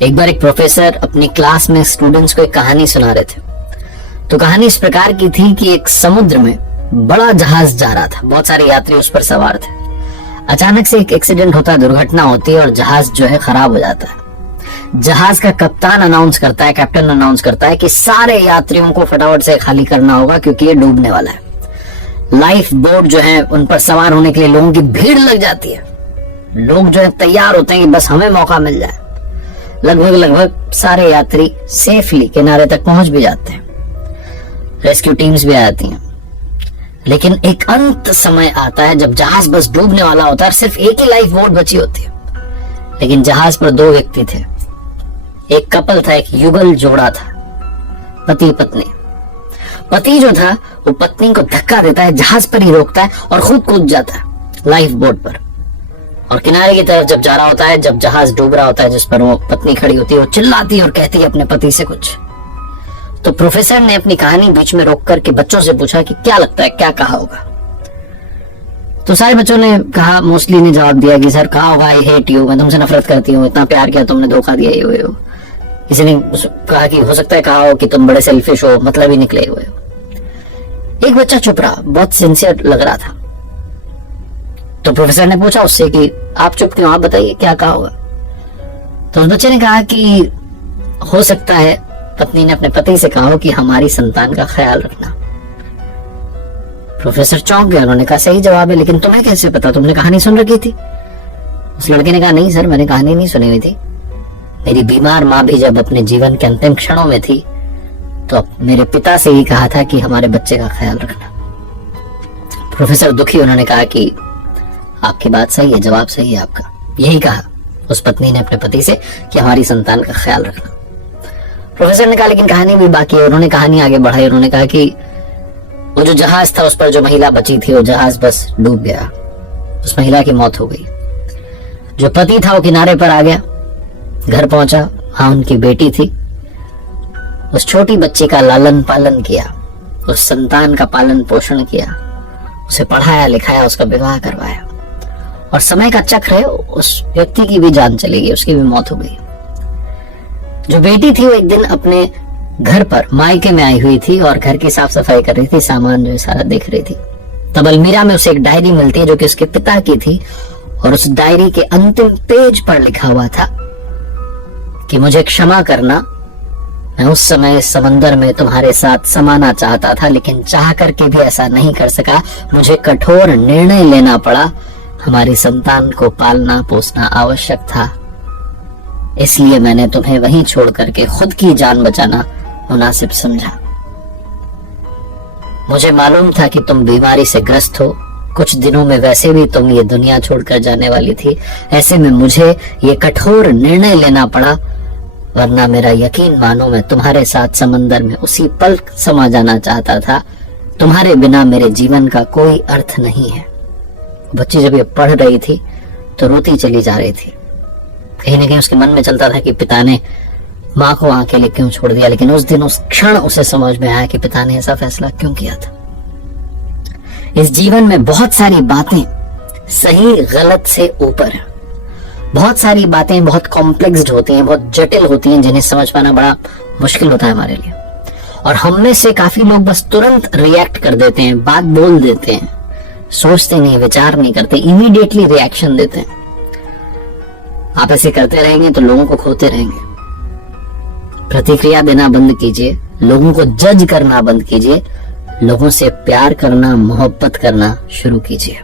एक बार एक प्रोफेसर अपनी क्लास में स्टूडेंट्स को एक कहानी सुना रहे थे। तो कहानी इस प्रकार की थी कि एक समुद्र में बड़ा जहाज जा रहा था, बहुत सारे यात्री उस पर सवार थे। अचानक से एक एक्सीडेंट होता है, दुर्घटना होती है और जहाज जो है खराब हो जाता है। जहाज का कप्तान अनाउंस करता है, कैप्टन अनाउंस करता है कि सारे यात्रियों को फटाफट से खाली करना होगा क्योंकि ये डूबने वाला है। लाइफ बोट जो है उन पर सवार होने के लिए लोगों की भीड़ लग जाती है। लोग जो है तैयार होते हैं कि बस हमें मौका मिल जाए। लगभग सारे यात्री सेफली किनारे तक पहुंच भी जाते हैं, रेस्क्यू टीम्स भी आ जाती हैं। लेकिन एक अंत समय आता है जब जहाज बस डूबने वाला होता है, सिर्फ एक ही लाइफ बोट बची होती है। लेकिन जहाज पर दो व्यक्ति थे, एक कपल था, एक युगल जोड़ा था, पति पत्नी। पति जो था वो पत्नी को धक्का देता है, जहाज पर ही रोकता है और खुद कूद जाता है लाइफ बोट पर। और किनारे की तरफ जब जा रहा होता है, जब जहाज डूब रहा होता है जिस पर वो पत्नी खड़ी होती है, वो चिल्लाती है और कहती है अपने पति से कुछ। तो प्रोफेसर ने अपनी कहानी बीच में रोक करके बच्चों से पूछा कि क्या लगता है क्या कहा होगा। तो सारे बच्चों ने कहा, मोस्टली ने जवाब दिया कि सर कहा होगा आई हेट यू, मैं तुमसे नफरत करती हूँ, इतना प्यार किया तुमने धोखा दिया ये हो। किसी ने कहा कि हो सकता है कहा हो कि तुम बड़े सेल्फिश हो, मतलब ही निकले हुए हो। एक बच्चा चुप रहा, बहुत सिंसियर लग रहा था। तो प्रोफेसर ने पूछा उससे कि आप चुप क्यों, आप बताइए क्या कहा होगा। तो उस बच्चे ने कहा कि हो सकता है पत्नी ने अपने पति से कहा हो कि हमारी संतान का ख्याल रखना। प्रोफेसर चौंक गया, उन्होंने कहा सही जवाब है, लेकिन तुम्हें कैसे पता, तुमने कहानी सुन रखी थी? उस लड़के ने कहा नहीं सर, मैंने कहानी नहीं सुनी हुई थी। मेरी बीमार माँ भी जब अपने जीवन के अंतिम क्षणों में थी तो मेरे पिता से ही कहा था कि हमारे बच्चे का ख्याल रखना। प्रोफेसर दुखी, उन्होंने कहा कि आपकी बात सही है, जवाब सही है आपका। यही कहा उस पत्नी ने अपने पति से कि हमारी संतान का ख्याल रखना। प्रोफेसर ने कहा लेकिन कहानी भी बाकी है। उन्होंने कहानी आगे बढ़ाई, उन्होंने कहा कि वो जो जहाज था उस पर जो महिला बची थी, वो जहाज बस डूब गया, उस महिला की मौत हो गई। जो पति था वो किनारे पर आ गया, घर पहुंचा, हाँ उनकी बेटी थी, उस छोटी बच्ची का लालन पालन किया, उस संतान का पालन पोषण किया, उसे पढ़ाया लिखाया, उसका विवाह करवाया। और समय का चक्र है, उस व्यक्ति की भी जान चली गई, उसकी भी मौत हो गई। जो बेटी थी वो एक दिन अपने घर पर मायके में आई हुई थी और घर की साफ सफाई कर रही थी, सामान जो सारा देख रही थी। तब अलमीरा में उसे एक डायरी मिलती है जो कि उसके पिता की थी, और उस डायरी के अंतिम पेज पर लिखा हुआ था कि मुझे क्षमा करना, मैं उस समय समंदर में तुम्हारे साथ समाना चाहता था, लेकिन चाह करके भी ऐसा नहीं कर सका। मुझे कठोर निर्णय लेना पड़ा, हमारी संतान को पालना पोसना आवश्यक था, इसलिए मैंने तुम्हें वहीं छोड़ करके खुद की जान बचाना मुनासिब समझा। मुझे मालूम था कि तुम बीमारी से ग्रस्त हो, कुछ दिनों में वैसे भी तुम ये दुनिया छोड़कर जाने वाली थी, ऐसे में मुझे ये कठोर निर्णय लेना पड़ा, वरना मेरा यकीन मानो मैं तुम्हारे साथ समंदर में उसी पल समा जाना चाहता था। तुम्हारे बिना मेरे जीवन का कोई अर्थ नहीं है। बच्ची जब ये पढ़ रही थी तो रोती चली जा रही थी। कहीं ना कहीं उसके मन में चलता था कि पिता ने माँ को वहां के लिए क्यों छोड़ दिया, लेकिन उस दिन उस क्षण उसे समझ में आया कि पिता ने ऐसा फैसला क्यों किया था। इस जीवन में बहुत सारी बातें सही गलत से ऊपर है। बहुत सारी बातें बहुत कॉम्प्लेक्स्ड होती हैं, बहुत जटिल होती हैं, जिन्हें समझ पाना बड़ा मुश्किल होता है हमारे लिए। और हम में से काफी लोग बस तुरंत रिएक्ट कर देते हैं, बात बोल देते हैं, सोचते नहीं, विचार नहीं करते, इमीडिएटली रिएक्शन देते हैं। आप ऐसे करते रहेंगे तो लोगों को खोते रहेंगे। प्रतिक्रिया देना बंद कीजिए, लोगों को जज करना बंद कीजिए, लोगों से प्यार करना, मोहब्बत करना शुरू कीजिए।